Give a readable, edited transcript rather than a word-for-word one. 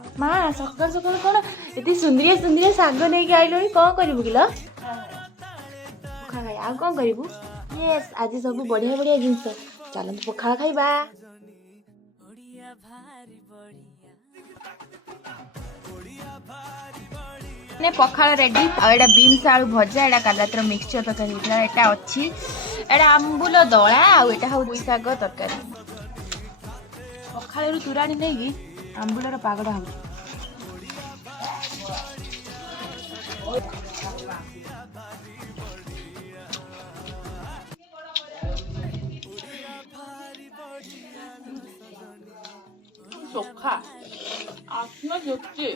माँ सकाल सकाल कौन ये सुंदरिया सुंदरिया साग नहीं आइल कौन करू किल पखाड़ खाई आ कौन करू यस आज सब बढ़िया बढ़िया जिनस चलते पखाड़ खाइबा ने पखाड़ रेडी आड़ा बीन्स आलू भजा एटा काल रात मिक्सचर तरकारी होता एटा अच्छी एटा आंबुल दला आटा हूँ पुई शाग तरकारी पखाड़ तुराणी नहीं कि आंबुलर पागड़ा हो चोखा आत्मा जोची